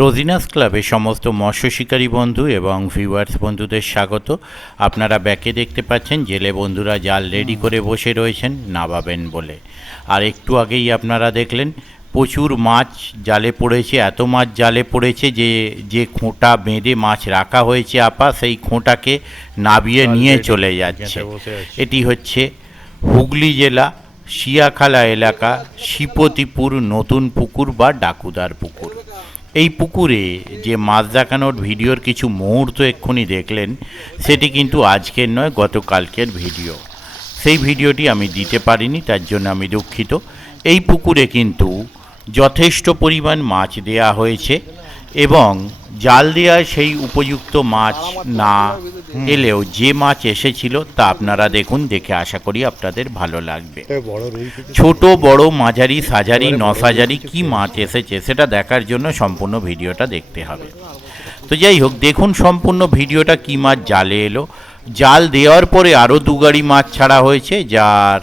রোজিনাস ক্লাবে সমস্ত মৎস্য শিকারী বন্ধু এবং ভিউয়ার্স বন্ধুদের স্বাগত। আপনারা ব্যাকে দেখতে পাচ্ছেন জেলে বন্ধুরা জাল রেডি করে বসে রয়েছেন নাবাবেন বলে। আর একটু আগেই আপনারা দেখলেন প্রচুর মাছ জালে পড়েছে, এত মাছ জালে পড়েছে যে খোঁটা বেঁধে মাছ রাখা হয়েছে আপা সেই খোঁটাকে নাবিয়ে নিয়ে চলে যাচ্ছে। এটি হচ্ছে হুগলি জেলা শিয়াখালা এলাকা শিপতিপুর নতুন পুকুর বা ডাকুদার পুকুর। এই পুকুরে যে মাছ দেখানোর ভিডিওর কিছু মুহূর্ত এক্ষুনি দেখলেন সেটি কিন্তু আজকের নয়, গতকালকের ভিডিও। সেই ভিডিওটি আমি দিতে পারিনি, তার জন্য আমি দুঃখিত। এই পুকুরে কিন্তু যথেষ্ট পরিমাণ মাছ দেয়া হয়েছে এবং জাল দেওয়ার সেই উপযুক্ত মাছ না এলেও যে মাছ এসেছিল তা আপনারা দেখুন, দেখে আশা করি আপনাদের ভালো লাগবে। ছোট বড় মাঝারি সাজারি নসাজারি কি মাছ এসেছে সেটা দেখার জন্য সম্পূর্ণ ভিডিওটা দেখতে হবে। তো যাই হোক, দেখুন সম্পূর্ণ ভিডিওটা কি মাছ জালে এলো। জাল দেওয়ার পরে আরও 2 গাড়ি মাছ ছাড়া হয়েছে, যার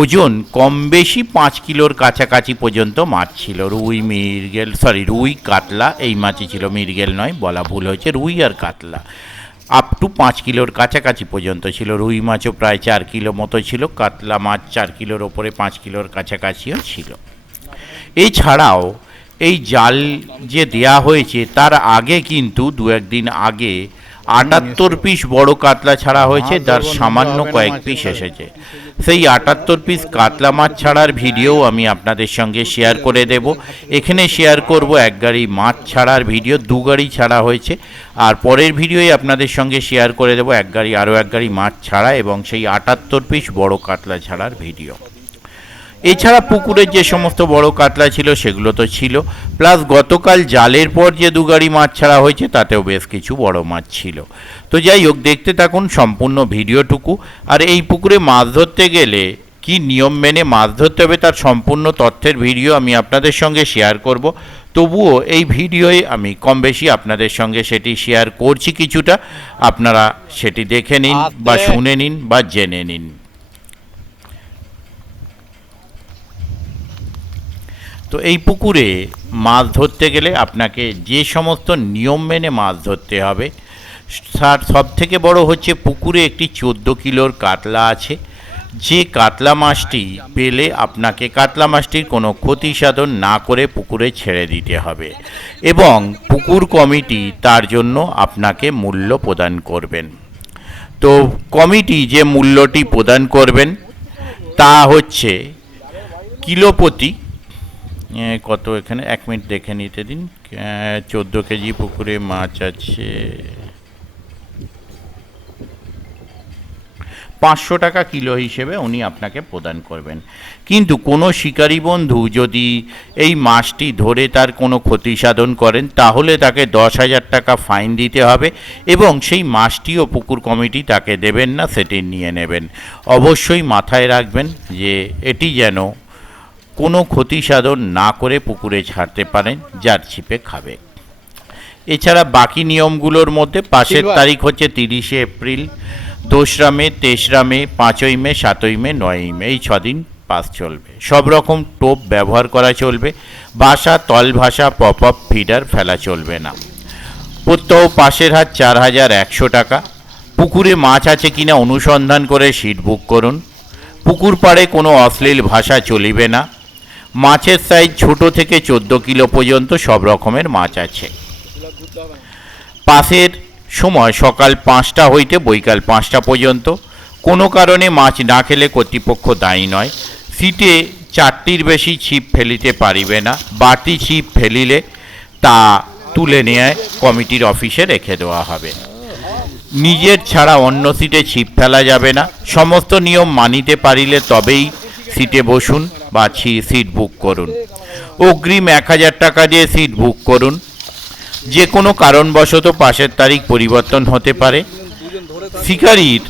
ওজন কম বেশি 5 কিলোর কাছাকাছি পর্যন্ত মাছ ছিল। রুই কাতলা এই মাছই ছিল, মৃগেল নয়, বলা ভুল হয়েছে। রুই আর কাতলা আপ টু 5 কিলোর কাছাকাছি পর্যন্ত ছিল। রুই মাছও প্রায় 4 কিলো মতো ছিল, কাতলা মাছ 4 কিলোর ওপরে 5 কিলোর কাছাকাছিও ছিল। এছাড়াও এই জাল যে দেয়া হয়েছে তার আগে কিন্তু 2-1 দিন আগে 78 পিস বড় কাতলা ছাড়া হয়েছে, যার সামান্য কয়েক পিস এসেছে। সেই 78 পিস কাতলা মাছ ছাড়ার ভিডিও আমি আপনাদের সঙ্গে শেয়ার করে দেব। এখানে শেয়ার করব 1 গাড়ি মাছ ছাড়ার ভিডিও, 2 গাড়ি ছাড়া হয়েছে। আর পরের ভিডিওই আপনাদের সঙ্গে শেয়ার করে দেব আরও এক গাড়ি মাছ ছাড়া এবং সেই 78 পিস বড় কাতলা ছাড়ার ভিডিও। এছাড়া পুকুরের যে সমস্ত বড় কাতলা ছিল সেগুলো তো ছিল, প্লাস গতকাল জালের পর যে 2 গাড়ি মাছ ছাড়া হয়েছে তাতেও বেশ কিছু বড় মাছ ছিল। তো যাই হোক, দেখতে থাকুন সম্পূর্ণ ভিডিওটুকু। আর এই পুকুরে মাছ ধরতে গেলে কি নিয়ম মেনে মাছ ধরতে হবে তার সম্পূর্ণ তথ্যের ভিডিও আমি আপনাদের সঙ্গে শেয়ার করব। তবুও এই ভিডিওয়ে আমি কম বেশি আপনাদের সঙ্গে সেটি শেয়ার করছি কিছুটা, আপনারা সেটি দেখে নিন বা শুনে নিন বা জেনে নিন। তো এই পুকুরে মাছ ধরতে গেলে আপনাকে যে সমস্ত নিয়ম মেনে মাছ ধরতে হবে তার সবথেকে বড় হচ্ছে পুকুরে একটি 14 কিলোর কাতলা আছে। যে কাতলা মাছটি পেলে আপনাকে কাতলা মাছটির কোনো ক্ষতি সাধন না করে পুকুরে ছেড়ে দিতে হবে এবং পুকুর কমিটি তার জন্য আপনাকে মূল্য প্রদান করবেন। তো কমিটি যে মূল্যটি প্রদান করবেন তা হচ্ছে কিলো প্রতি কত, এখানে 1 মিনিট দেখে নিতে দিন। 14 কেজি পুকুরে মাছ আছে, 500 টাকা কিলো হিসেবে উনি আপনাকে প্রদান করবেন। কিন্তু কোনো শিকারী বন্ধু যদি এই মাছটি ধরে তার কোনো ক্ষতি সাধন করেন তাহলে তাকে 10,000 টাকা ফাইন দিতে হবে এবং সেই মাছটিও পুকুর কমিটি তাকে দেবেন না, সেটি নিয়ে নেবেন। অবশ্যই মাথায় রাখবেন যে এটি যেন কোনো ক্ষতি সাধন না করে পুকুরে ছাড়তে পারেন, যার ছিপে খাবে। এছাড়া বাকি নিয়মগুলোর মধ্যে পাশের তারিখ হচ্ছে 30শে এপ্রিল, 2রা মে, 3রা মে, 5ই মে, 7ই মে, 9ই মে, এই 6 দিন পাস চলবে। সব রকম টোপ ব্যবহার করা চলবে, বাসা তল ভাসা পপ আপ ফিডার ফেলা চলবে না। প্রত্যহ পাশের হাত 4100 টাকা। পুকুরে মাছ আছে কিনা অনুসন্ধান করে সিট বুক করুন। পুকুর পাড়ে কোনো অশ্লীল ভাষা চলিবে না। মাছের সাইজ ছোট থেকে 14 কিলো পর্যন্ত সব রকমের মাছ আছে। পাসের সময় সকাল 5টা হইতে বৈকাল 5টা পর্যন্ত। কোনো কারণে মাছ না খেলে কর্তৃপক্ষ দায়ী নয়। সিটে 4টির বেশি ছিপ ফেলিতে পারিবে না। বাড়তি ছিপ ফেলিলে তা তুলে নিয়ে কমিটির অফিসে রেখে দেওয়া হবে। নিজের ছাড়া অন্য সিটে ছিপ ফেলা যাবে না। সমস্ত নিয়ম মানিতে পারিলে তবেই সিটে বসুন বা সিট বুক করুন। অগ্রিম 1000 টাকা দিয়ে সিট বুক করুন। যে কোনো কারণবশত পাশের তারিখ পরিবর্তন হতে পারে। শিকারীর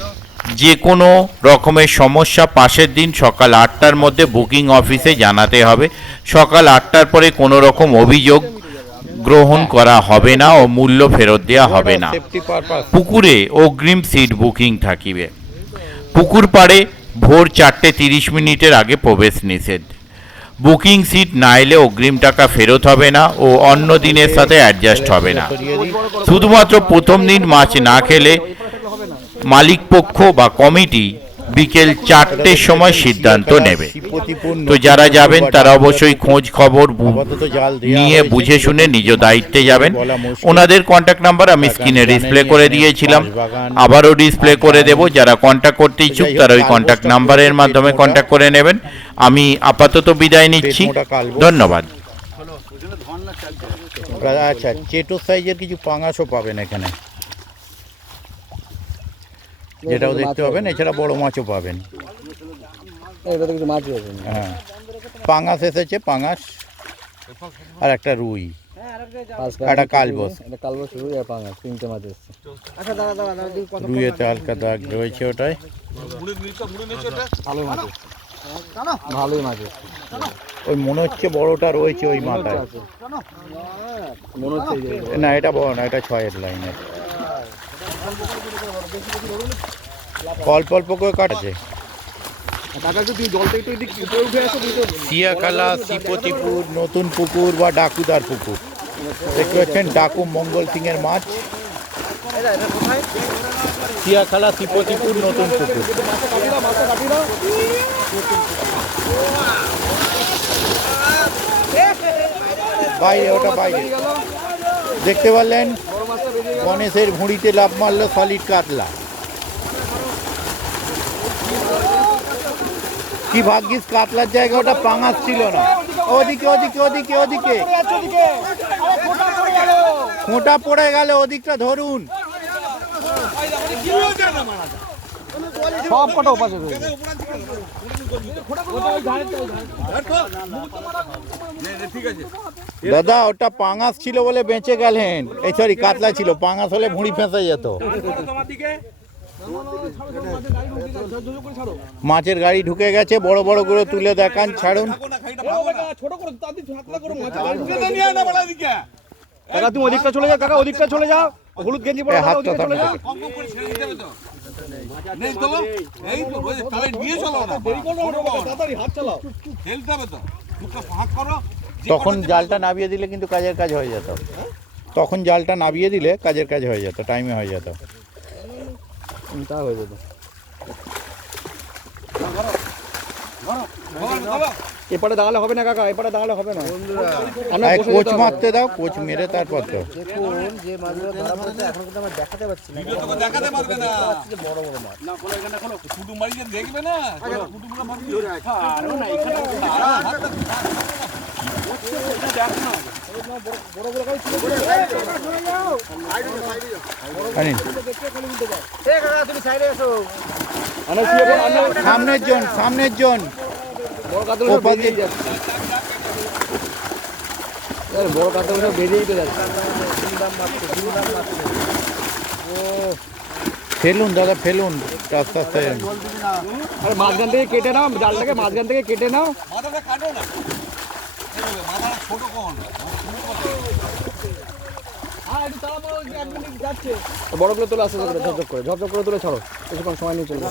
যে কোনো রকমের সমস্যা পাশের দিন সকাল 8টার মধ্যে বুকিং অফিসে জানাতে হবে। সকাল 8টার পরে কোনো রকম অভিযোগ গ্রহণ করা হবে না ও মূল্য ফেরত দেওয়া হবে না। পুকুরে অগ্রিম সিট বুকিং থাকিবে। পুকুর পাড়ে ভোর 4:30 আগে প্রবেশ নিষেধ। বুকিং সিট না এলে অগ্রিম টাকা ফেরত হবে না ও অন্য দিনের সাথে অ্যাডজাস্ট হবে না। শুধুমাত্র প্রথম দিন মাছ না খেলে মালিক পক্ষ বা কমিটি বিকেল 4টের সময় সিদ্ধান্ত নেবে। তো যারা যাবেন তারা অবশ্যই খোঁজ খবর নিয়ে বুঝে শুনে নিজ দায়িত্বে যাবেন। ওনাদের কন্ট্যাক্ট নাম্বার আমি স্ক্রিনে ডিসপ্লে করে দিয়েছিলাম, আবারও ডিসপ্লে করে দেব। যারা কন্ট্যাক্ট করতে ইচ্ছুক তারা ওই কন্ট্যাক্ট নাম্বারের মাধ্যমে কন্ট্যাক্ট করে নেবেন। আমি আপাতত বিদায় নিচ্ছি, ধন্যবাদ। আচ্ছা, চেটো সাইজের কিছু পাঙাশও পাবেন এখানে, যেটাও দেখতে পাবেন। এছাড়া বড় মাছও পাবেন। হ্যাঁ, পাঙাশ এসেছে, পাঙাশ আর একটা রুই, একটা কালবোস। রুইয়েতে হালকা দাগ রয়েছে, ওটাই ভালোই মাছ। ওই মনে হচ্ছে বড়টা রয়েছে ওই মাথায়। না, এটা বড় না, এটা 6-এর লাইনের। অল্প অল্প করে কাটছে। সিয়াখালা, শ্রীপতিপুর, নতুন পুকুর বা ডাকুদার পুকুর দেখতে পাচ্ছেন। ডাকু মঙ্গল সিং এর মাছ। সিয়াখালা, শ্রীপতিপুর, নতুন পুকুর। বাইরে, ওটা বাইরে। দেখতে পারলেন গণেশের ভুঁড়িতে লাফ মারলো সলিড কাতলা। কি ভাগ্যিস কাতলার জায়গা ওটা পাঙাশ ছিল না। ওদিকে ওদিকে ওদিকে ওদিকে খোঁটা পড়ে গেল, ওদিকটা ধরুন। সব কটা উপাস দাদা, ওটা পাঙাশ ছিল বলে বেঁচে গেলেন। এই সরি, কাতলা ছিল। পাঙাশ হলে ভুঁড়ি ফেঁসে যেত। মাছের গাড়ি ঢুকে গেছে, বড় বড় করে তুলে দেখান। ছাড়ুন। কাকা তুমি ওদিকটা চলে যাও, কাকা ওদিকটা চলে যাও। হলুদ গেঞ্জি পরে ওদিকটা চলে যাও। তখন জালটা নামিয়ে দিলে কিন্তু কাজের কাজ হয়ে যেত। তখন জালটা নামিয়ে দিলে কাজের কাজ হয়ে যেত, টাইমে হয়ে যেত। তা হয়ে যেত। এপারে দাঁড়ালে হবে না কাকা, এপারে দাঁড়ালে হবে না। কোচ মারতে দাও, কোচ মেরে তারপর তো। দেখুন যে মাছগুলো ধরা পড়েছে এখন কিন্তু আমরা দেখাতে পাচ্ছি না। দেখাতে পারবে না, বড় বড় মাছ। না বলে এখানে খোলো, কুটুম বাড়ি যে দেখবে না, কুটুমগুলো মারবি। আরে না, এখানে বড় বড় গাড়ি ছিল। তুমি সাইডে এসো। সামনের জন, সামনের জন। বড় কাতল বেরিয়ে যাচ্ছে। বড় কাতল বেরিয়েই তো যাচ্ছে। ফেলুন দাদা, ফেলুন আস্তে আস্তে। আরে মাঝখান থেকে কেটে নাও জালটাকে, মাঝখান থেকে কেটে নাও। মাথাটা কাটো না, মাথাটা ছোট কোন বড়গুলো তোলে আসতে ঝপঝপ করে তুলে ছাড়ো। কিছুক্ষণ সময় নিয়ে চলবে।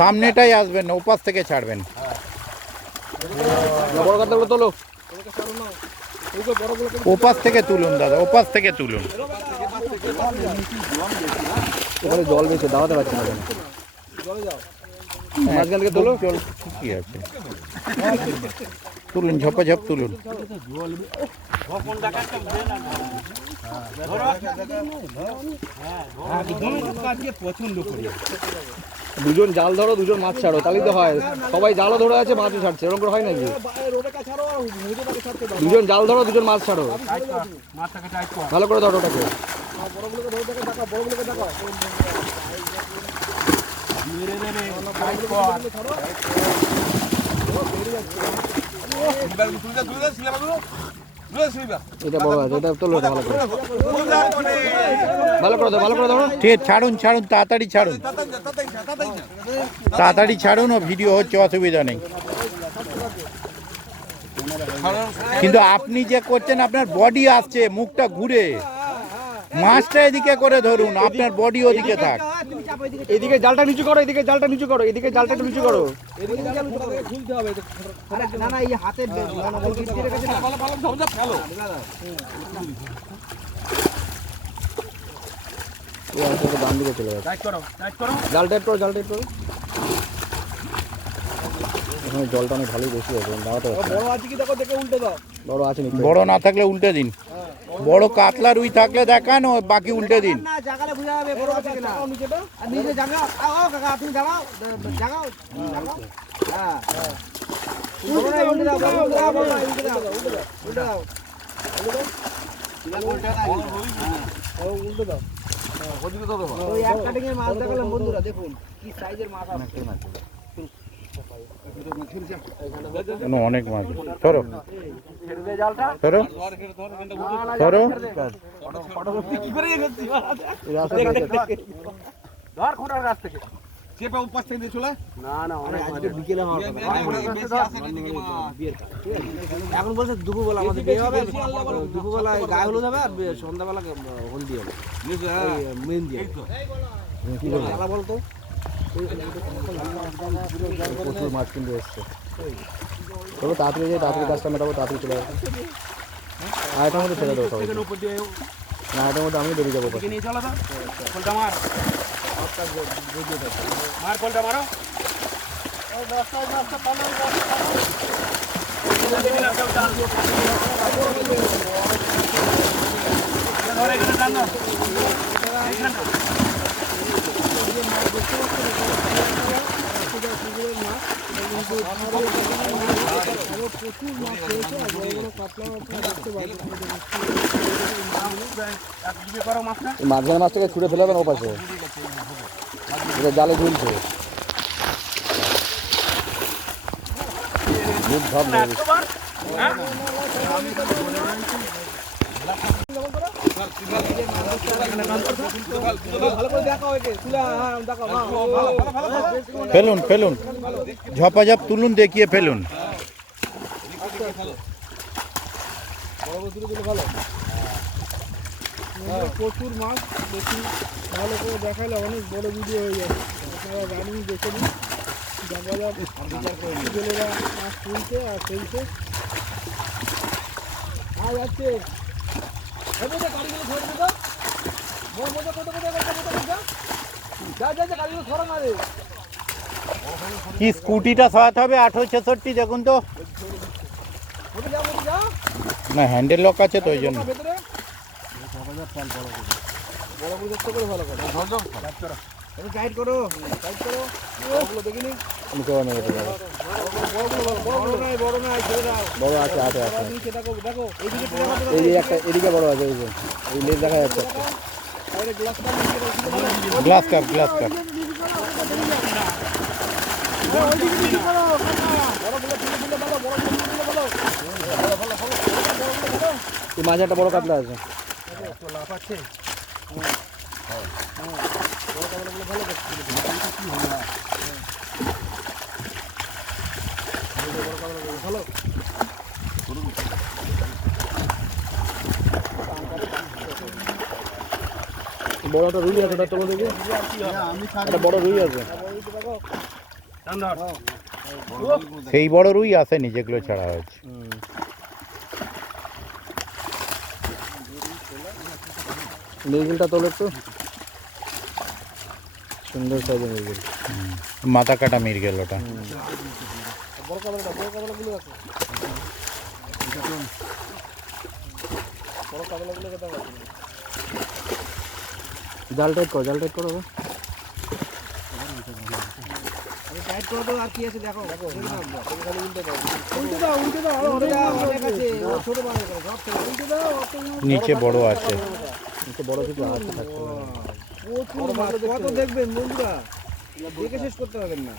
সামনেটাই আসবেন না, ওপাশ থেকে ছাড়বেন। বড় কাতলগুলো তোলো। ওপাশ থেকে তুলুন দাদা, ওপাশ থেকে তুলুন। ওখানে জল বেশি দাওয়াতে পারছি না। মাঝখান থেকে তোলো। জল কি আছে, তুলুন, ঝপাঝপ তুলুন। দুজন জাল ধরো, দুজন মাছ ছাড়ো, তাহলেই তো হয়। সবাই জালও ধরে আছে, মাছও ছাড়ছে, এরকম করে হয় নাকি? দুজন জাল ধরো, দুজন মাছ ছাড়ো, ভালো করে ধরো ওটাকে। এটা বড় আছে, এটা তোলো, এটা ভালো করে, ভালো করে দাও, ভালো করে ধরো। ঠিক, ছাড়ুন ছাড়ুন, তাড়াতাড়ি ছাড়ুন, তাড়াতাড়ি ছাড়ুন। ও ভিডিও হচ্ছে, অসুবিধা নেই। কিন্তু আপনি যে করছেন, আপনার বডি আসছে, মুখটা ঘুরে। মাছটা এদিকে করে ধরুন, আপনার বডি ওদিকে থাক। এদিকে জালটা নিচু করো, এদিকে জালটা নিচু করো, এদিকে জালটা একটু নিচু করো। খুলতে হবে না না এই হাতে ভালো ভালো ঝপঝপ ফেলো ডান দিকে চলে যাচ্ছে। টাইট করো জাল টাইট করো, জাল টাইট করো। এখানে জলটা অনেক ভালোই বেশি আছে, দাওয়াতে বড় আছে কি দেখো, দেখে উল্টে দাও। বড় আছে নাকি? বড় না থাকলে উল্টে দিন, বড় কাতলা রুই থাকলে দেখান, ও বাকি উল্টে দিন। না জাগালে বুঝা যাবে বড় আছে কিনা। আর নিচে জাগাও, ও কাকা তুমি জাগাও, জাগাও জাগাও। হ্যাঁ বড় না উল্টে দাও, উল্টে দাও, উল্টে দাও, উল্টে দাও, উল্টে দাও, উল্টে দাও। ওই এক কাটিং এর মাছ দেখালাম বন্ধুরা, দেখুন কি সাইজের মাছ আছে। অনেক মাছ, ধরো ধরো ধরো। ধর খোঁটার কাছ থেকে চেপে উপাস থেকে দিয়ে চলে না না অনেক মাছ বিকেলে হওয়ার কথা। এখন বলছে দুপুরবেলা আমাদের বিয়ে হবে, দুপুরবেলা গায়ে হলুদ হবে আর সন্ধ্যাবেলা হলদি হবে, মেহেন্দি হবে। বলতো প্রচুর মাছ কিন্তু এসছে। চলো তাড়াতাড়ি যাই, তাড়াতাড়ি কাজটা মেটাবো, তাড়াতাড়ি চলে যাবো। আর এটার মধ্যে ছেড়ে দেবো সবাই। না এটার মধ্যে আমি বেরিয়ে যাবো। নিয়ে চলো তো কোলটা মার মার কোলটা মারো ধরে এখানে টান দাও মাঝখানে মাছটাকে ছুটে ফেলে দেন ও পাশে, এটা জালে ঝুলছে। খুব ভাব লাগে। ফেলুন ফেলুন, ঝপাঝপ তুলুন, দেখিয়ে ফেলুন। প্রচুর মাছ, বেশি ভালো করে দেখালে অনেক বড় ভিডিও হয়ে যাবে। আপনারা রানিং দেখে নিন, জেলেরা মাছ তুলছে আর ফেলছে। আর যাচ্ছে গাড়িগুলো ধরে দিত, গাড়িগুলো ধরা মারে। কি স্কুটিটা সরাতে হবে 1866, দেখুন তো। না হ্যান্ডেল লক আছে তো ওই জন্য। টাইট করো, টাইট করো, দেখিনি। বড় নাই ছেড়ে দাও। বড় আছে, আছে আছে। নিচে দেখো, দেখো এইদিকে এই যে একটা এদিকে বড় আছে, এই যে এই লেজ দেখা যাচ্ছে। Glass cup, glass cup. এই মাঝে একটা বড় কাতলা আছে। বড়টা রুই আছে, ওটা তোলো দেখি। একটা বড় রুই আছে। সেই বড় রুই আসেনি যেগুলো ছাড়া হয়েছে। মিরগিলটা তোলো একটু, সুন্দর সাইজের মিরগিল। মাথা কাটা মিরগেল ওটা। জাল টাইট করো, জাল টাইট করো। টাইট করে দাও। আর কি আছে দেখো, দেখো উল্টে দাও, উল্টে দাও, অনেক আছে। ছোট বানাই করো, সব ছেড়ে উল্টে দাও। নিচে বড় আছে। নিচে বড় কিছু আছে থাকতে পারে। প্রচুর মাছ, কত দেখবেন বন্ধুরা, দেখে শেষ করতে পারবেন না।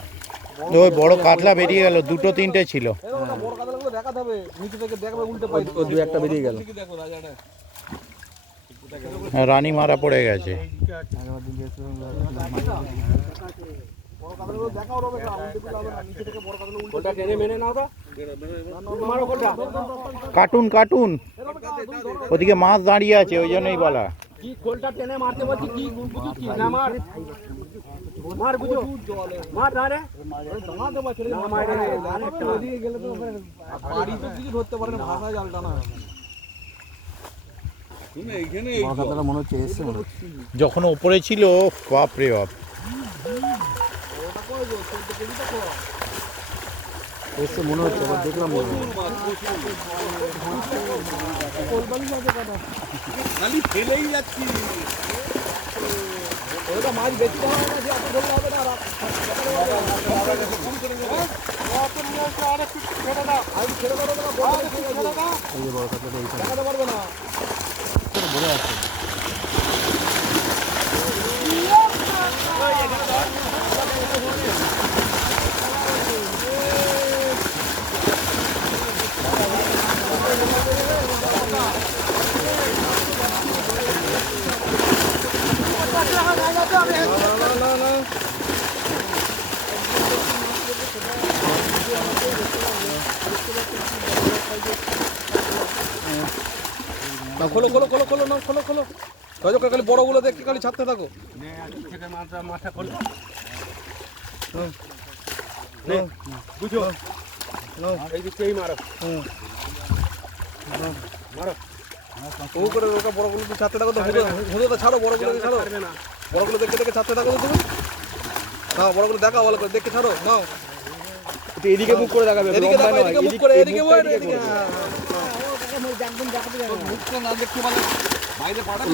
ওই বড় কাতলা বেরিয়ে গেল, দুটো তিনটে ছিল। বড় কাতলাগুলো দেখাতে হবে, নিচে থেকে দেখবে উল্টে পাই। ও দু একটা বেরিয়ে গেল। দেখো রাজাটা রানী মারা পড়ে গেছে। কাটুন কাটুন, ওদিকে মাছ দাঁড়িয়ে আছে, ওই জন্যই বলা। কি খোলটা টেনে মারতে বলছি কি গুজু কি না মার মার গুজু মার না রে দাঁড়া দেবো ছেলে না মারে আরেকটা ওদিকে গেলে তো বাড়ি তো কিছু ধরতে পারে না ভাষা জালটা না তুমি এইখানে কথাটা মনে হচ্ছে এসছে মনে হচ্ছে যখন ওপরে ছিল বাপ রে বাপ। এসছে মনে হচ্ছে আবার দেখলাম মনে হচ্ছে খালি ফেলেই যাচ্ছি ওটা মাছ বেচতে হবে না যে অত ধরলে হবে না আমি ছেড়ে দেবো না এই যে বড় কথাটা এইখানে দেখাতে পারবে না বলে আসছে না খোলো খোলো খোলো খোলো না খোলো খোলো খালি বড়গুলো দেখে খালি ছাড়তে থাকো বুঝো এই দিকে এই মারো মারো ও করে ওটা বড়গুলো ছাড়তে থাকো তো হুদো ছাড়ো বড়গুলো ছাড়ো বড়গুলো দেখে দেখে ছাড়তে থাকো তো তুমি হ্যাঁ বড়গুলো দেখাও ভালো করে দেখে ছাড়ো নাও এদিকে মুখ করে দেখাবে এদিকে দেখো এদিকে মুখ করে এদিকে মুখ এদিকে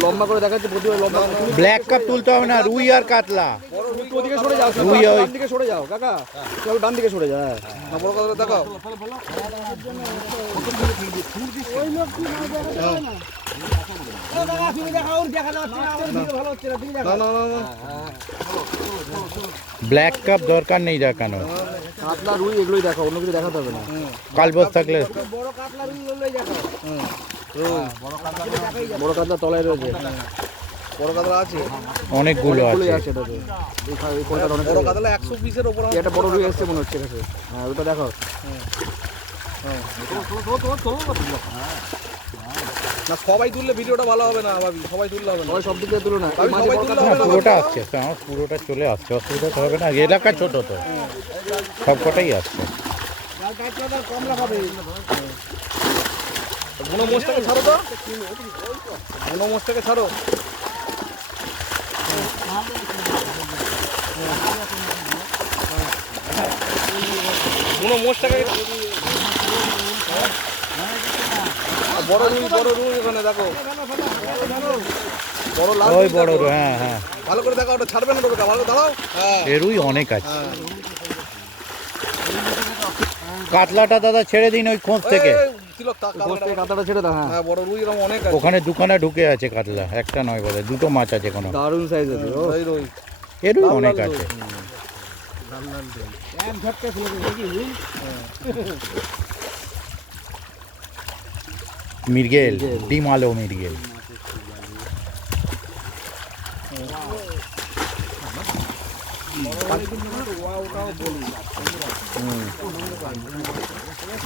লম্বা করে দেখাচ্ছে প্রতিবার লম্বা ব্ল্যাক কাপ তুলতে হবে না, রুই আর কাতলা। ওদিকে সরে যাও রুই ওই ডান দিকে সরে যাও কাকা চলো ডান দিকে সরে যাও না বড় কথা দেখাও না না না না ব্ল্যাক কাপ দরকার নেই দেখানো, কাতলা রুই এগুলোই দেখো অন্য কিছু দেখাতে হবে না কালবোস থাকলে। বড় কাতলা তলায় রয়েছে বড় কাতলা আছে অনেকগুলো অনেকগুলোই আছে। আছে এটাতে এই কোনটা অনেক বড় কাতলা 100 পিসের উপর একটা বড় রুই আসছে মনে হচ্ছে কাছে হ্যাঁ ওটা দেখো না সবাই তুললে ভিডিওটা ভালো হবে না ভাবি সবাই তুললে হবে না সবাই সব দিক দিয়ে তুলো না ভাবি সবাই তুললে না, হবে না পুরোটা আসছে, আমার পুরোটা চলে আসছে, অসুবিধা তো হবে না, এলাকা ছোট তো, সব কটাই আসছে। বুনো মোষটাকে ছাড়ো তো বুনো মোষটাকে ছাড়ো বুনো মোষটাকে বড় রুই এখানে দেখো বড় লাল ওই রুই বড় দেখো। হ্যাঁ হ্যাঁ, ভালো করে দেখো ওটা ছাড়বে না তো ওটা ভালো দাঁড়াও হ্যাঁ এ রুই অনেক আছে। কাতলাটা দাদা ছেড়ে দিন ওই খোঁজ থেকে, ছিল গোস্ত থেকে কাতলাটা ছেড়ে দাও হ্যাঁ হ্যাঁ বড় রুই এরকম অনেক আছে ওখানে দোকানে ঢুকে আছে কাতলা, একটা নয় বলে, দুটো মাছ আছে কোনো, দারুণ সাইজ আছে ও এই রুই এ রুই লাল অনেক লাল আছে। মির্গেল, ডিম আলো মির্গেল।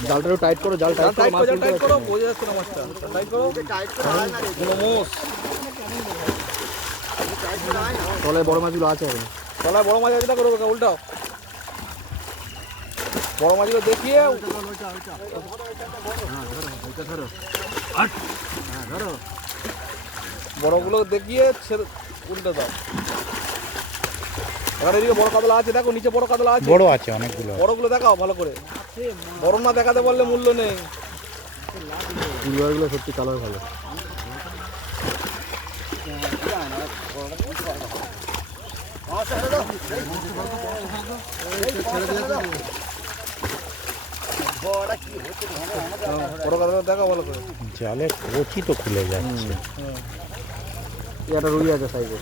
জালটা একটু টাইট করো জাল টাইট করো মাছ তুলতে টাইট করো পারছো না। বোঝা যাচ্ছে না মাছটা টাইট করো বুনো মোষ তলায় বড় মাছগুলো আছে এখন তলায় বড় মাছ আছে না করবে উল্টাও বড় মাছগুলো দেখিয়ে বড়গুলো দেখিয়ে উল্টে দাও এখানে এদিকে বড় কাতলা আছে দেখো নিচে বড় কাতলা আছে বড় আছে অনেকগুলো। বড়গুলো দেখাও ভালো করে বড় না দেখাতে পারলে মূল্য নেই গুলো সত্যি কালার ভালো বড় কাতলা দেখাও ভালো করে জালে কচি তো খুলে যাচ্ছে। একটা রুই আছে সাইজে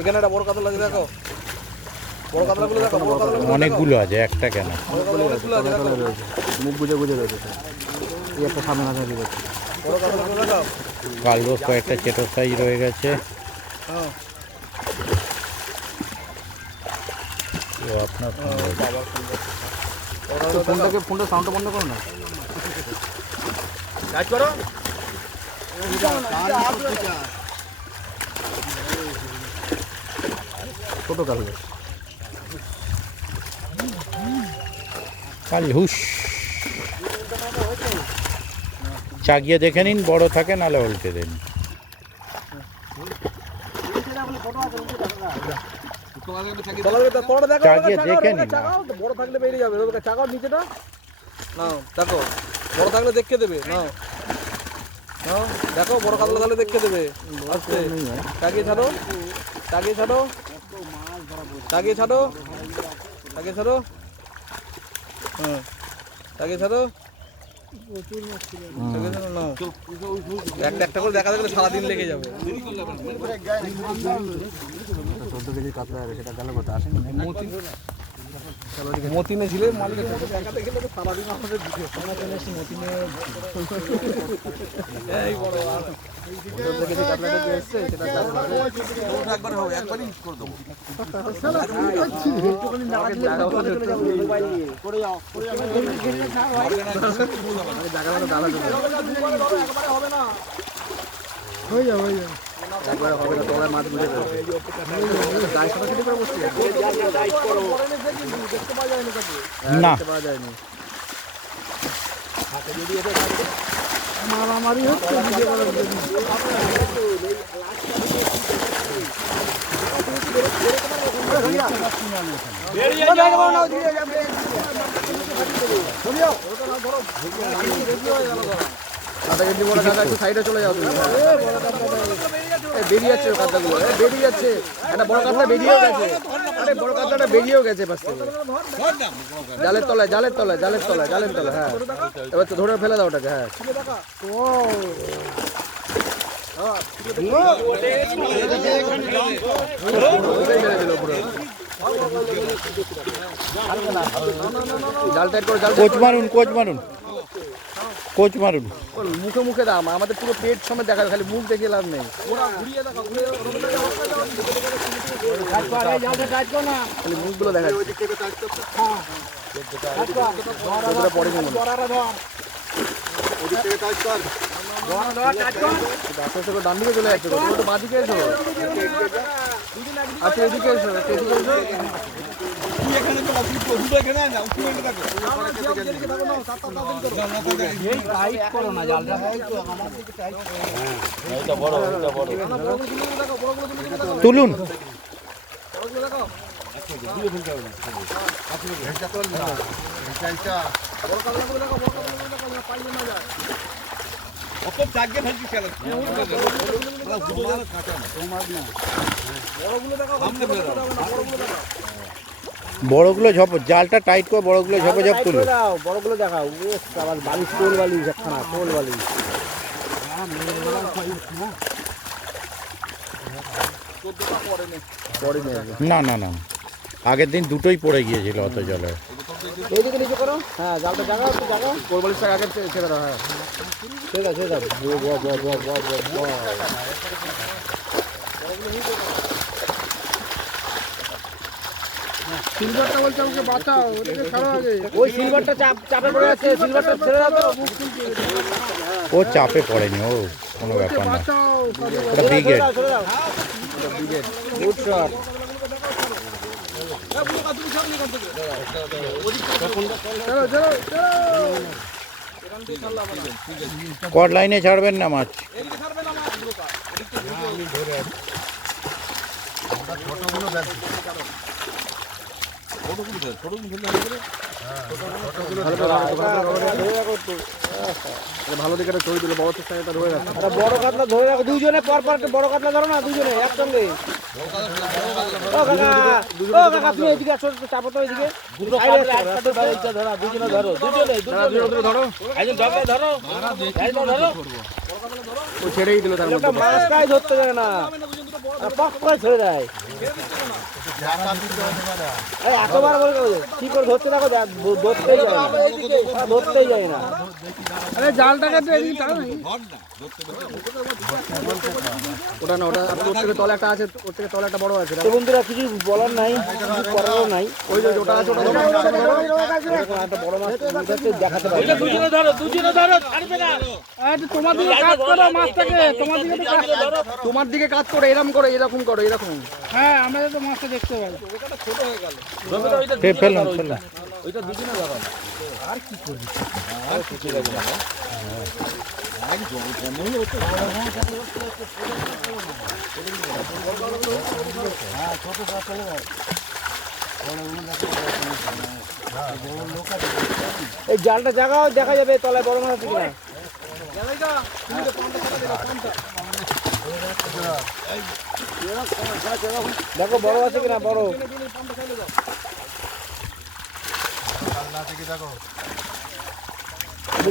এখানে একটা বড় কাতলা আছে দেখো বড় কাতলাগুলো দেখো বড় কাতলাগুলো অনেকগুলো আছে, একটা কেন। বড় কাতলাগুলো আছে দেখো রয়েছে মুখ বুঝে বুঝে রয়েছে এই একটা সামনে হাতে রয়েছে বড় কাতলাগুলো দেখাও কালবোস কয়েকটা চেটো সাইজ রয়ে গেছে। হ্যাঁ তো আপনার ফোনটা সাউন্ডটা বন্ধ করো না কাজ করো ছোট কাল কাল হুস চাগিয়ে দেখে নিন, বড় থাকে নাহলে উল্টে দেন। চাগিয়ে দেখে নিন। বড় থাকলে বেরিয়ে যাবে, চাকাও নিচেটা নাও, দেখো বড় থাকলে দেখে দেবে, নাও নাও দেখো বড় কাতলা তাহলে দেখে দেবে। আস্তে চাগিয়ে ছাড়ো, চাগিয়ে ছাড়ো, চাগিয়ে ছাড়ো, চাগিয়ে ছাড়ো, হ্যাঁ চাগিয়ে ছাড়ো, চাগিয়ে ছাড়ো, নাও একটা একটা করে দেখা দেখলে সারাদিন লেগে যাবে। 14 কেজি কাতলা আছে, সেটা গেল কোথায় আসেনি? মতিনে ছিলে মালিকের সাথে দেখাতে গেলে তো সারাদিন আমাদের দিকে এই বড় আর 14 কেজি কাতলাটা কি এসছে সেটা একবার হবে, একবারই করে দেবো। একবার হবে না, তোমরা মাছ বুঝে দেবে। গায়ে সাথে সাথে করে বসছে না দেখতে পাওয়া যায়নি। মারামারি হচ্ছে কাঁটা কেটে বড় কাঁটা একটু সাইডে চলে যাও তুমি। বেরিয়ে যাচ্ছে কাঁটাগুলো, বেরিয়ে যাচ্ছে। একটা বড় কাঁটা বেরিয়েও গেছে, আরে বড় কাঁটাটা বেরিয়েও গেছে পাশ থেকে। জালের তলায়, জালের তলায়, জালের তলায়, জালের তলায়, হ্যাঁ এবার তো ধরে ফেলে দাও ওটাকে। হ্যাঁ জাল টাইট করো, জাল কোচ মারুন, কোচ মারুন, কোচ মারুন। মুখে মুখে দাম, আমাদের পুরো পেট সমেত দেখাবে, খালি মুখ দেখে লাভ নেই। খালি মুখগুলো দেখা যাচ্ছে। পরে আস্তে আস্তে করে ডান দিকে চলে যাচ্ছে, তুমি তো বাঁ দিকে এসো। আচ্ছা এদিকে এসো, এদিকে এসো। তুই এখানে তো দুটো এখানে না, তুই এখানে থাকো। তুলুন। অত জায়গা ফেলছিস কেন? বড়গুলো ঝপ, জালটা টাইট করে বড়গুলো ঝপে ঝপ তুলুন। বড়গুলো দেখাও, আবার বালিশ, কোল বালিশ একখানা, কোল বালিশ। না না না, আগের দিন দুটোই পড়ে গিয়েছিল অত জলে। এইদিকে নিচে করো, হ্যাঁ জালটা জাগাও, একটু জাগাও, কোল বালিশটা আগে ছেড়ে দাও। হ্যাঁ ঠিক আছে, ঠিক আছে। সিলভারটা বলছে আমাকে বাঁচাও, ওটাকে ছাড়ো আগে। ওই সিলভারটা চাপে পড়ে আছে, সিলভারটা ছেড়ে দাও তো। ও চাপে পড়েনি, ও কোনো ব্যাপার না, ওটা ব্রিগেড। Good shot. কট লাইনে ছাড়বেন না মাছ। ভালো দিকে একটা ছবি তুলে বড় চেষ্টা ধরে রাখো। বড় কাতলা ধরে রাখো, দুইজনে পর পর একটা বড় কাতলা ধরো না, দুইজনে একসঙ্গে। ও কাকা তুমি এদিকে আসো, চাপো তো এদিকে। ধরো দুইজনে, ধরো দুইজনে, দুইজনে ধরো, একজন ধরো, ধরো, একজন ধরো। ও ছেড়েই দিল তার মধ্যে। মাছটাই ধরতে যায় না, পক করে ছেড়ে দেয়। এতবার বলে কি করে ধরতে থাকো, ধরতেই যায় না, ধরতেই যায় না। আরে জালটাকে তো এদিকে টানো। ওটা না, ওটা ওর থেকে তলে একটা আছে, ওর থেকে তলে একটা বড় আছে। তো বন্ধুরা কিছু বলার নাই, কিছু করারও নাই। ওই যে ওটা আছে, ওটা একটা বড় মাছ দেখাতে পারি। দুজনে ধরো, ছাড়বে না। আরে তোমার দিকে কাজ করো মাছটাকে, তোমার দিকে তো কাজ করো। তোমার দিকে কাজ করে, এরকম করো, এরকম করো, এরকম। হ্যাঁ, আমরা তো মাছটা দেখতে পাই। ফেলুন ফেলুন। এই জালটা জাগাও, দেখা যাবে তলায় বড় মাছ আছে কিনা। দেখো বড় আছে কিনা, বড়।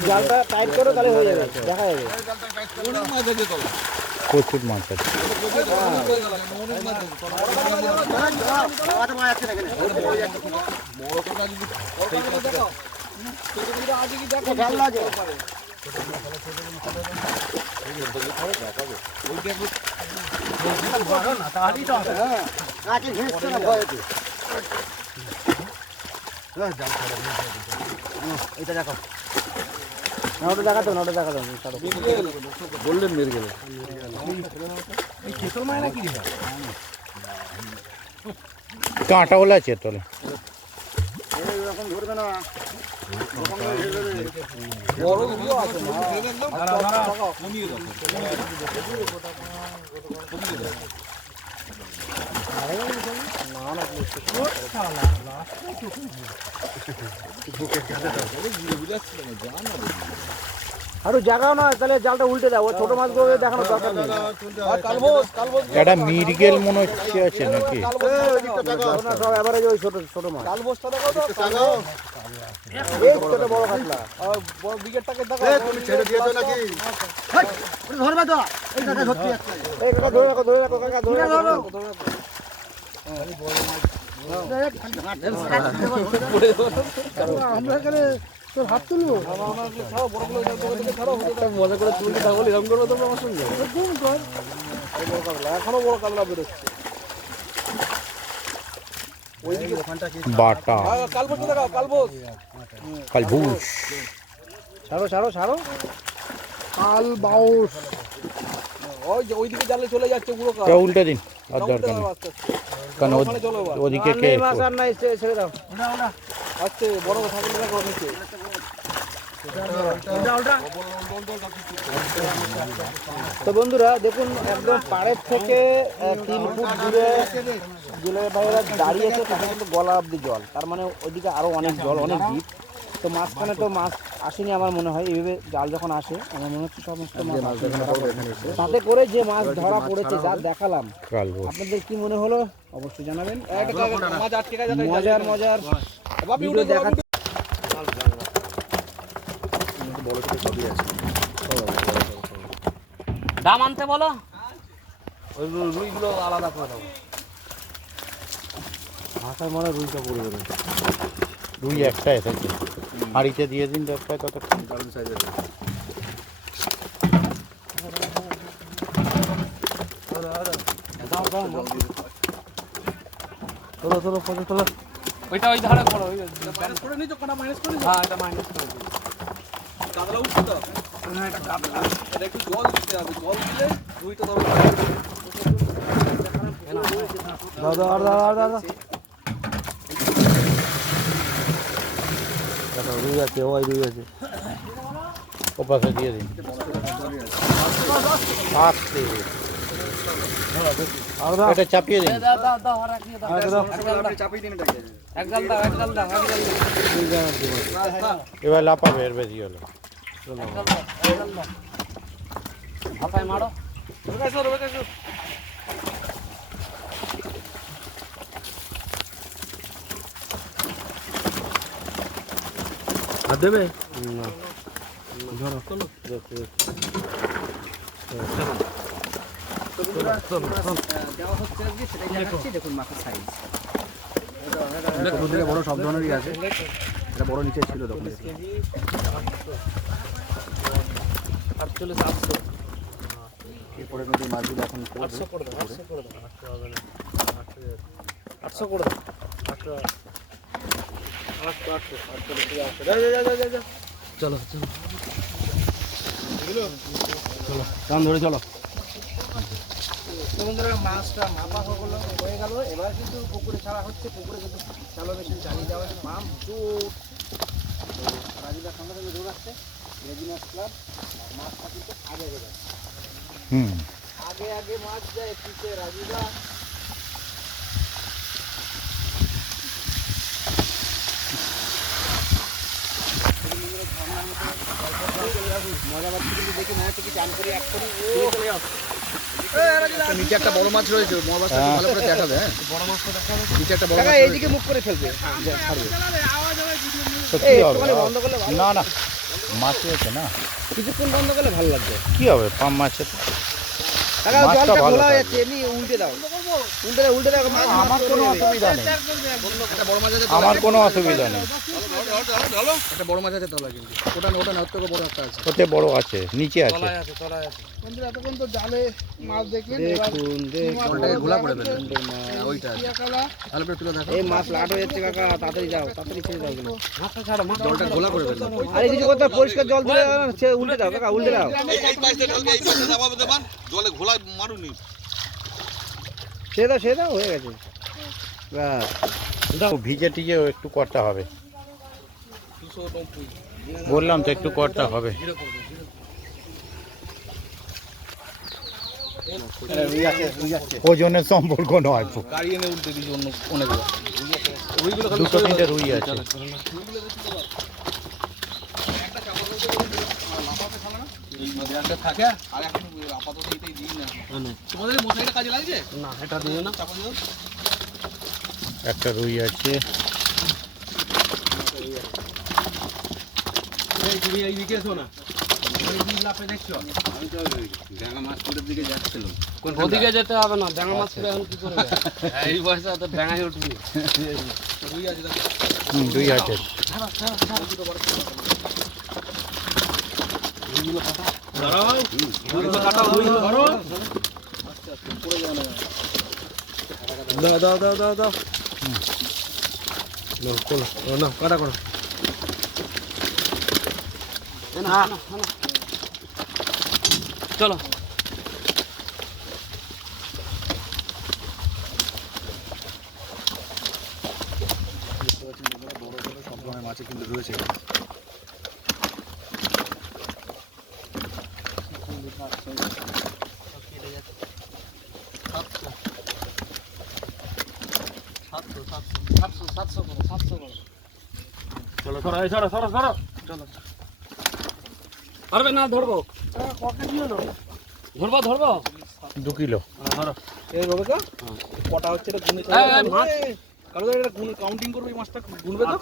জালটা টাইট করো, তাহলে হয়ে যাবে, দেখা যাবে। প্রচুর মাছ আছে। ওটা দেখাতো না, ওটা দেখাতো বললেন মেরে গেলে কাঁটাওয়ালা আছে তোলে। আরো জাগাও না, তাহলে জালটা উল্টে দাও। ও ছোট মাছগুলো দেখানো দরকার নেই। একটা মিরগেল মনে হচ্ছে আছে নাকি? সব এভারেজ ওই ছোট ছোট মাছ। এই ছোট বড় কাতলা। এই কাকা ধরে রাখো, ধরে রাখো কাকা, ধরে রাখো। আমরা এখানে তোর হাত তুলবো। মজা করে তুলতে থাকবো, এরকম করবো তোমরা আমার সঙ্গে। এখনো বড় কাতলা বেরোচ্ছে। বাটা কালবোস দেখাও, কালবোস। কালবুস। ছাড়ো ছাড়ো ছাড়ো। কাল বাউস। ওই যে ওইদিকে জালে চলে যাচ্ছে পুরো কাল। উল্টে দিন, আর দরকার নেই, কারণ ওদিকে কে মাছ আর নাই, ছেড়ে দাও। আচ্ছা, বড় থাকলে দেখো নিচে। তো বন্ধুরা দেখুন, একদম পাড়ের থেকে 3 ফুট দূরে জেলের ভাইয়েরা দাঁড়িয়েছে, তাতে কিন্তু গলা অব্দি জল। তার মানে ওইদিকে আরো অনেক জল, অনেক ডিপ। তো মাঝখানে তো মাছ আসেনি আমার মনে হয়। এইভাবে জাল যখন আসে আমার মনে হচ্ছে সমস্ত মাছ তাতে করে যে মাছ ধরা পড়েছে, যা দেখালাম, কালবুস। আপনাদের কি মনে হলো অবশ্যই জানাবেন। মাছ আটকে গেছে। মজার মজার ভিডিও দেখাতে দাম আনতে বলো, ওই রুইগুলো আলাদা করে দাও। মাথায় মনে রুইটা পড়ে গেল। রুই একটা এসেছে, হাঁড়িতে দিয়ে দিন দরকার ততক্ষণ। চলো চলো ফটো তোলো। ওইটা ওই ধারে করো, ওই মাইনাস করে নিছো, কোনা মাইনাস করে নিছো। হ্যাঁ, এটা মাইনাস করে দিও। কাতলা উঠছে তো। হ্যাঁ, এটা কাতলা। এটা একটু জল দিতে হবে, জল দিলে রুইটা ধরো। দাও দাও আর দাও আর দাও। দেখো রুই আছে, ওই রুই আছে। ও পাশে দিয়ে দিন। আস্তে আর দাও। এটা চাপিয়ে দিন। দাও দাও দাও, আর রাখিয়ে দাও। আর দাও। চাপিয়ে দিন এটাকে। এক গাল দাও, এক গাল দাও, এক গাল দাও। এবার লাপাবে, এর বেশি হলো। এক গাল দাও, এক গাল দাও। হাতায় মারো। বেকাসো, বেকাসো। আর দেবে না। দেওয়া হচ্ছে আজকে সেটাই দেখাচ্ছি। দেখুন মাছের সাইজ ছোট থেকে বড় সব ধরনেরই আছে। এটা বড় নিচে ছিল তখন। কেজি 48 800 এরপরে কিন্তু এই মাছগুলো এখন 800 করে দাও 800 করে দাও 800 করে দাও 800 চলো কান ধরে চলো। তো বন্ধুরা মাছটা মাপা হয়ে গেল। এবার কিন্তু পুকুরে ছাড়া হচ্ছে। পুকুরে কিন্তু চালো মেশিন চালিয়ে দেওয়া হচ্ছে। পাম্প জোর রাজিদার সঙ্গে সঙ্গে জোর আসছে। রেজিনাস ক্লাব মাছটা কিন্তু আগে যাচ্ছে। আগে মাছ যায় পিছে রাজিদা। মজা পাচ্ছি কিন্তু দেখে মনে হচ্ছে কি চান করে এক করি চলে যাও। নিচে একটা বড় মাছ রয়েছে, বড় মাছটা ভালো করে দেখাবে। হ্যাঁ বড় মাছটা দেখাবে। নিচে একটা বড় মাছ কাকা রয়েছে। এইদিকে মুখ করে ফেলবে। ছাড়বে। তো এই কি হবে? একটুখানি বন্ধ করলে ভালো। না না, মাছ হয়েছে না, কিছুক্ষণ বন্ধ করলে ভালো লাগবে। কি হবে পাম মাছের? কাকা মাছটা জলটা ভালো খোলা হয়ে থাকবে। যাচ্ছে, এমনি উল্টে দাও। উল্টে দাও মাছ আমার কোনো অসুবিধা নেই, একটা বড় মাছ আছে, আমার কোনো অসুবিধা নেই। একটা বড় মাছ আছে তলা কিন্তু। ওটা না ওর থেকে বড় একটা আছে। ওতে বড় আছে, নিচে আছে। বন্ধুরা এতক্ষণ তো জালে মাছ দেখলেন, দেখুন জলটাকে ঘোলা করে ফেলবেন। ওইটা ভালো করে তুলে দেখো। এই মাছ লাট হয়ে যাচ্ছে কাকা, তাড়াতাড়ি যাও, তাড়াতাড়ি ছেড়ে দাও এগুলো। মাছটা ছাড়ো, মাছ জলটা ঘোলা করে ফেলবেন। আরে কিছু করতে হবে, পরিষ্কার জল দিলে উল্টে দাও কাকা, উল্টে দাও। জলে ঘোলা মারুনি। সে দাও হয়ে গেছে। ব্যাস ভিজে টিজে একটু করতে হবে, বললাম তো একটু করতে হবে। ওজনের সম্পর্ক নয়, গাড়ি এনে উল্টে দিয়েছি অন্য অনেকগুলো। দুটো তিনটে রুই আছে। থাকে আর এখন আপাতত এটাই দিই না। তোমাদের মশারিটা কাজে লাগছে না, এটা দিয়ে না। চাপা দিও। একটা রুই আছে। এইদিকে এসো না। ওদিকে যেতে হবে না, ব্যাঙা মাছ করে এখন কি করবে? এই বয়সে তো ব্যাঙাই উঠবি। রুই আছে। দাও। না, কাটা করো। চলো সব ধরনের মাছ কিন্তু রয়েছে। পারবে না? ধরবো ধরবো 2 কিলো। এইভাবে তো কটা হচ্ছে এটা গুনে মাছ কারো এটা কাউন্টিং করবে, এই মাছটা গুনবে তো।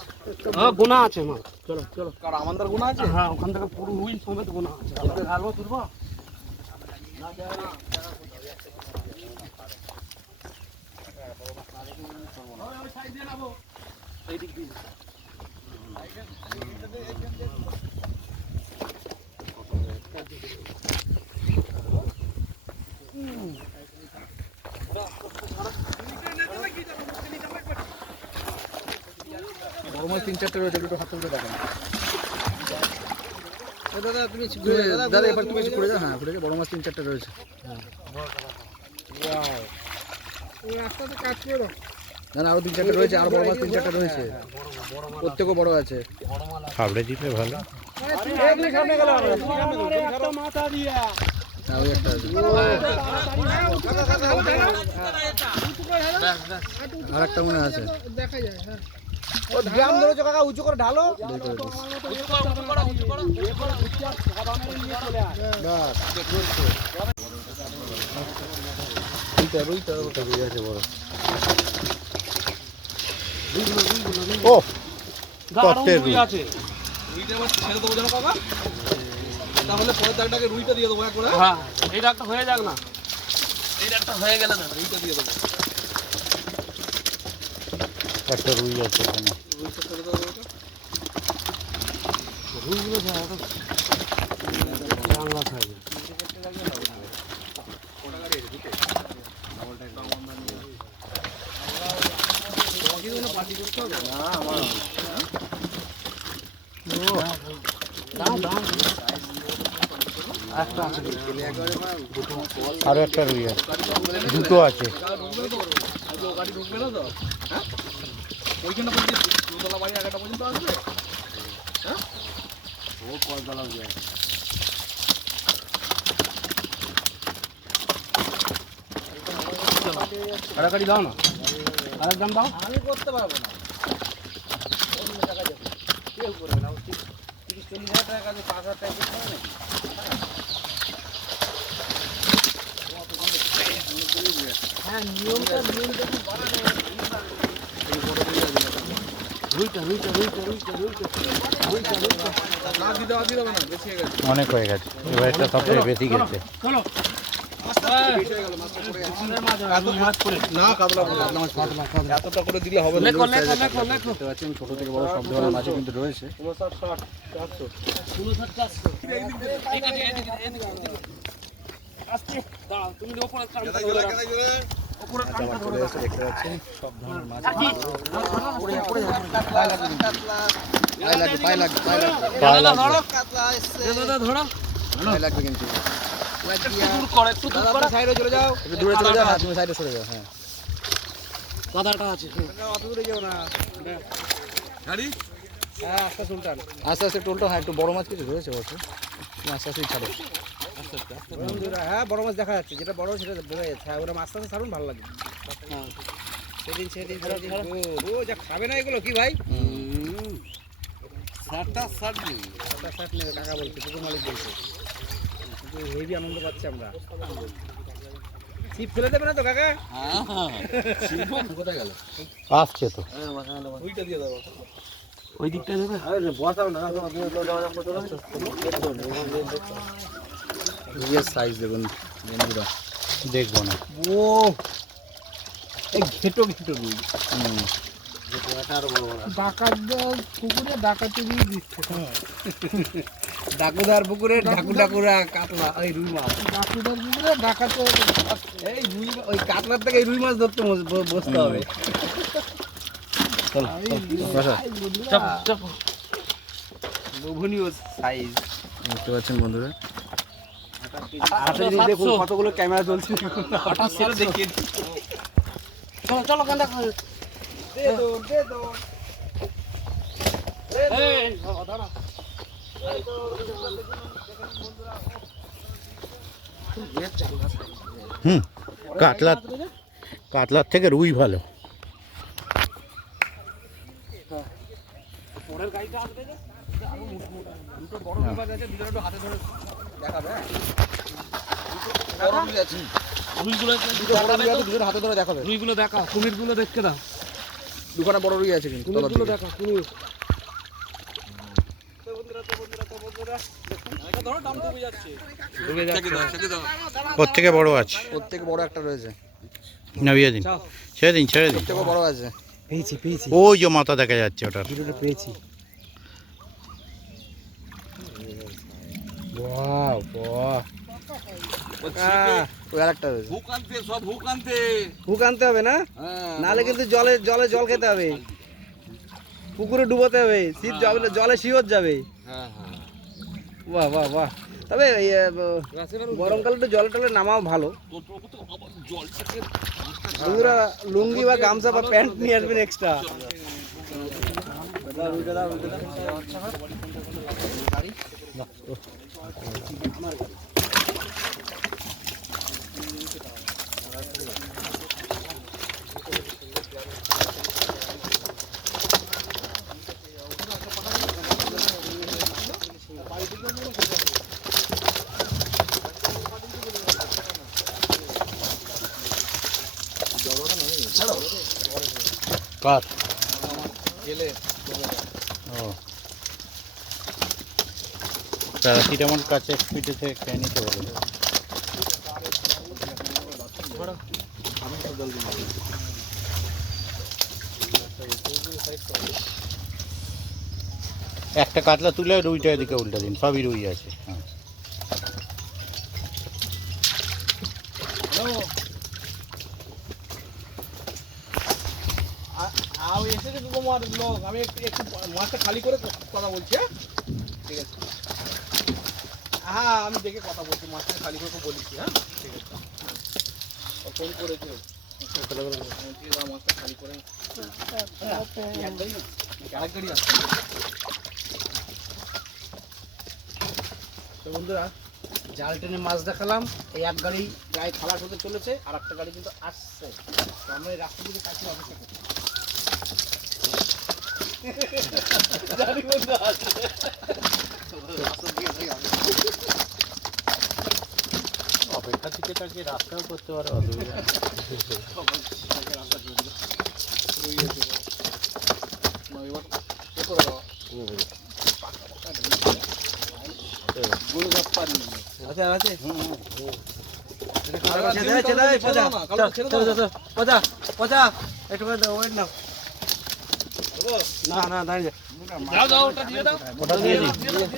হ্যাঁ গোনা আছে মাছ। চলো কার আমাদের গুণা আছে। হ্যাঁ ওখান থেকে পুরো হুইল সমেত গোনা আছে। ঢালবো তুলবো। বড় মাছ 3-4টে রয়েছে, দুটো হাতে উঠে দেখেন। দাদা তুমি দাদা এবার তুমি করে দাও। হ্যাঁ ঘুরে বড় মাছ 3-4টে রয়েছে। না আরো 2-4টে রয়েছে, আর বড় মাছ 3-4টে রয়েছে, প্রত্যেকও বড় আছে। খাবড়ে দিলে ভালো। হ্যাঁ ওই একটা আছে। আর একটা মনে আছে। ও ড্রাম ধরেছো কাকা, উঁচু করে ঢালো। বের করে দিস। রুইটা রুই আছে বড়। ও দারুণ তত্ত্বের রুই রুই। আছে। রুইটা এবার ছেড়ে দেবো যেন কাকা। তাহলে পরের দাগটাকে রুইটা দিয়ে দেবো একবারে। হ্যাঁ এই ডাকটা হয়ে যাক না। এইটা একটা হয়ে গেল না, এইটা দিয়ে দেবো। একটা রুই আছে এখানে। আরো একটা রুই আছে, দুটো আছে। গাড়ি ঢুকবে না তো? হ্যাঁ, ওইখানে বলছি দোতলা বাড়ি একটা পর্যন্ত আসবে। হ্যাঁ, ও কলতলা যায়। কাটাকাটি দাও না, আরেক দাম দাও। আমি করতে পারবো না, অন্য জায়গায় যাবো, কেউ করবে না। 30-40 হাজার টাকা কাজে 5,000 টাকা করতে হয় নাকি? হ্যাঁ, নিয়মটা যখন বলা যায়, না দিতে হবে না, বেশি হয়ে গেছে। অনেক হয়ে গেছে, এবার একটা সবথেকে বেশি গেছে। চলো না কাতলা মাছ এতটা করে দিলে হবে না। লেখো লেখো লেখো লেখো। ছোট থেকে বড় সব ধরনের মাছই কিন্তু রয়েছে। 59-400। এদিকে, এদিকে, এদিকে। আস্তে দাঁড়াও, তুমি ওপরে টানটা ধরে রাখো। ওপরে টানটা ধরে রাখো। দেখতে পাচ্ছেন সব ধরনের মাছ। পায়ে লাগবে দাদা ধরো, দাদা ধরো। কিন্তু একটু দূর করো, একটু দূর করো। সাইডে চলে যাও, একটু দূরে চলে যাও। হ্যাঁ, তুমি সাইডে সরে যাও। হ্যাঁ, কাদাটা আছে। অত দূরে যাও না। গাড়ি হ্যাঁ, আস্তে আস্তে উল্টান, আস্তে আস্তে একটু উল্টো। হ্যাঁ, একটু বড় মাছ কিছু রয়েছে অবশ্য, তুমি আস্তে আস্তে ছাড়ো। বন্ধুরা, হ্যাঁ, বড় মাছ দেখা যাচ্ছে, যেটা বড় সেটা বোঝা যাচ্ছে। হ্যাঁ, ওরা আস্তে আস্তে ছাড়ুন, ভালো লাগবে। সেদিন ও যা খাবে না এগুলো, কি ভাই? সাতটা ষাট দিন। 60 নেবে টাকা বলছে, পুকুর মালিক বলছে। কিন্তু হেভি আনন্দ পাচ্ছি আমরা। ছিপ ফেলে দেবে না তো কাকা? কোথায় গেল? আসছে তো। ওইটা দিয়ে দাও। ওই দিকটা দেবে। সাইজ দেখুন বন্ধুরা, দেখবো না। ও এই ঘেটো রুই। ডাকুদার পুকুরে ডাকুরা কাতলা, ওই রুই মাছ। এই রুই, ওই কাতলার থেকে এই রুই মাছ ধরতে বসতে হবে। চাপো চাপো। লোভনীয় সাইজ দেখতে পাচ্ছেন বন্ধুরা। দেখুন কতগুলো ক্যামেরা চলছে, দেখিয়ে চলো চলো কান্দা হুম, কাতলার থেকে রুই ভালো। পরের গাড়িটা আসবে যে দুটো বড় রুই মাছ আছে, দুটো একটু হাতে ধরে দেখাবে। বড় রুই আছে, রুইগুলো দুটো বড় রুই আছে, দুটো হাতে ধরে দেখাবে। রুইগুলো দেখা, কুমিরগুলো দেখতে দাও। দুখানা বড় রুই আছে কিন্তু কুমিরগুলো দেখা, কুমির। ওর থেকে বড় আছে, ওর থেকে বড় একটা রয়েছে। নামিয়ে দিন, ছেড়ে দিন। ওর থেকে বড় আছে। পেয়েছি ওই যে মাথা দেখা যাচ্ছে ওটার। পেয়েছি। বাহ বাহ, ওই আরেকটা রয়েছে। হুক আনতে, সব হুক আনতে। হুক আনতে হবে না, হ্যাঁ, নাহলে কিন্তু জল খেতে হবে, পুকুরে ডুবোতে হবে, শীত জলে শিওর যাবে। হ্যাঁ হ্যাঁ। বাহ বাহ বাহ। তবে গরমকালে একটু জলে টলে নামাও ভালো। জল থেকে বন্ধুরা, লুঙ্গি বা গামছা বা প্যান্ট নিয়ে আসবেন এক্সট্রা। কার গেলে ও প্যারাসিটামল কাছে স্পিডে থেকে খেয়ে নিতে বলে। একটা কাতলা তুলে রুইটা এদিকে উল্টে দিন, সবই রুই আছে। হ্যাঁ এসেছে তো তোমার লোক, আমি একটু একটু মাছটা খালি করে কথা বলছি। হ্যাঁ ঠিক আছে, হ্যাঁ আমি দেখে কথা বলছি, মাছটা খালি করে বলেছি। হ্যাঁ ঠিক আছে, ও ফোন করেছে, মাছটা খালি করে আরেক গাড়ি আছে। তো বন্ধুরা, জাল টেনে মাছ দেখালাম, এই এক গাড়ি প্রায় খালাস হতে চলেছে, আর একটা গাড়ি কিন্তু আসছে। তো আমরা এই রাস্তা দিকে কাছে অপেক্ষা করছি। অপেক্ষা থেকে তাকে রাস্তাও করতে পারে, অসুবিধা নেই। আচ্ছা আছে না দাঁড়িয়ে যাও যাও, ওটা দিয়ে দাও। ওটা দিয়ে দিন,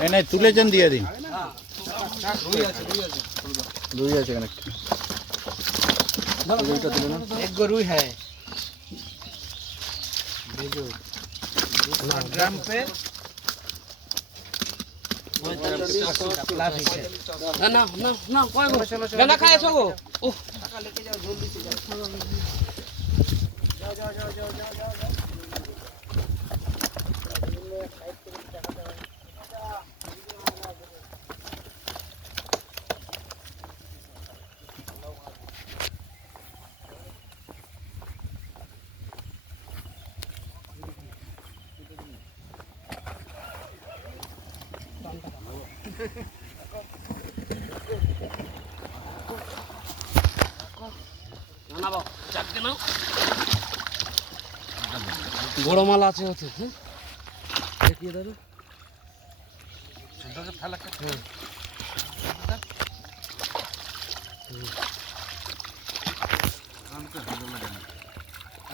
এনে তুলেছেন দিয়ে দিন। রুই আছে এখানে। एक गो रुई है 60 ग्राम पे না না না না, কয় গো গানা খাইছো গো? ওহ, না বাবা, চাককে নাও। বড় মাল আছে হচ্ছে, হ্যাঁ দেখিয়ে দাও।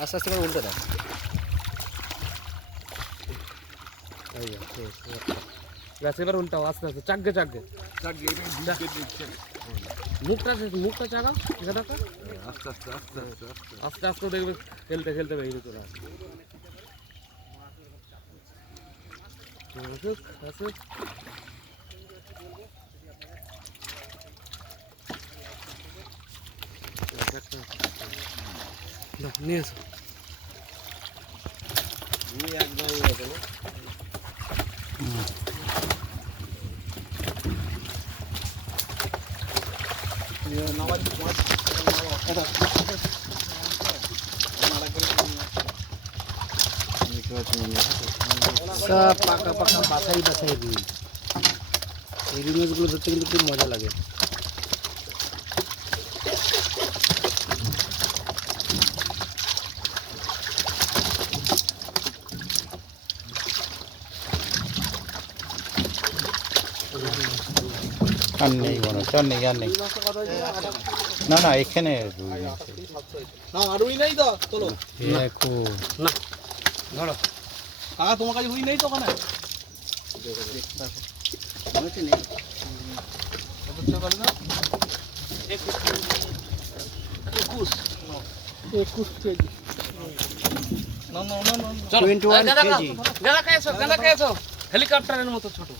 আস্তে আস্তে করে উল্টে দাও। ব্যাস এবার উল্টাও আস্তে আস্তে, চাকগে চাকগে। মুখটা মুখটা চাগাও, এখানটা আস্তে আস্তে আস্তে আস্তে আস্তে আস্তে দেখবে খেলতে খেলতে বেরিয়ে চলে আসবে। আসুক আসুক, নিয়ে এসো। সব পাকা পাকা বাছাই বাছাই রুই। এই রুই মাছগুলো ধরতে কিন্তু খুব মজা লাগে। আর নেই মনে হচ্ছে, আর নেই আর নেই। না না, এখানে রুই আছে। না রুই নেই তো, চলো। দেখো না ধরো, কাকা তোমার কাছে রুই নেই তো ওখানে? না না না না, চলো 21 গাঁদা খাও, কেজি। গাঁদা খাইছো, গাঁদা খাইছো, হেলিকপ্টারের মতো ছোট।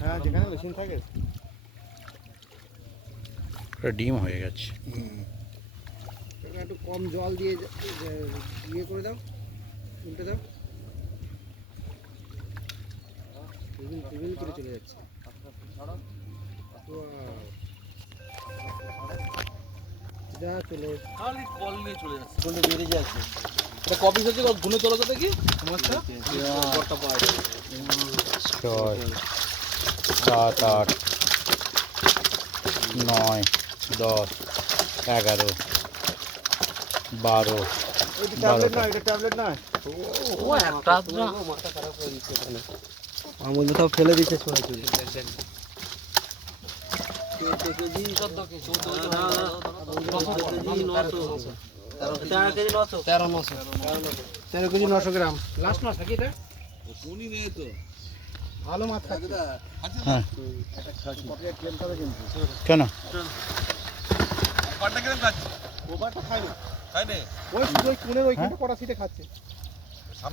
হ্যাঁ, যেখানে মেশিন থাকে। ডিম হয়ে গেছে। একটু কম জল দিয়ে ইয়ে করে দাও, উল্টে দাও। টিফিন করে চলে যাচ্ছে। যা চলে খালি কল নিয়ে চলে যাচ্ছে। চলে বেরিয়ে যাচ্ছে। এটা কপি হচ্ছে গুনে তোলো তো দেখি মাছটা বড়টা পাওয়া যায় 6 7 8 9 10 11 12 ট্যাবলেট নয়, এটা ট্যাবলেট নয়। ও একটা আমার সব ফেলে দিচ্ছে ছোড়া চুরি। 13 কেজি 900 গ্রাম। লাস্ট মাছ নাকি এটা ভালো মাছ খাচ্ছে। হ্যাঁ কেন ওভারটা খায় না। ওই শুধু ওই কোণের ওইখানটা কড়া সিটে খাচ্ছে।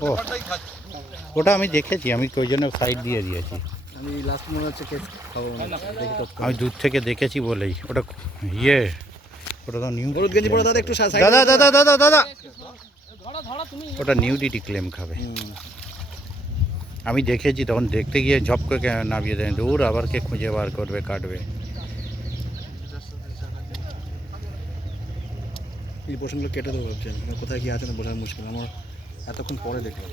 ও ওটা আমি দেখেছি, আমি ওই জন্য সাইড দিয়ে দিয়েছি। আমি লাস্ট মনে হচ্ছে কেস খাবো না। দেখি তো। আমি দূর থেকে দেখেছি বলেই ওটা ইয়ে ওটা তো নিউ হলুদ গেঞ্জি পরে দাদা একটু সাইড। দাদা দাদা দাদা দাদা ওটা নিউডিটি ক্লেম খাবে। আমি দেখেছি তখন দেখতে গিয়ে ঝপ করে নামিয়ে দেন, দূর আবার কে খুঁজে বার করবে কাটবে। এই পোর্শনগুলো কেটে দেবো ভাবছি, কোথায় কি আছে না বোঝার মুশকিল। আমার এতক্ষণ পরে দেখলাম।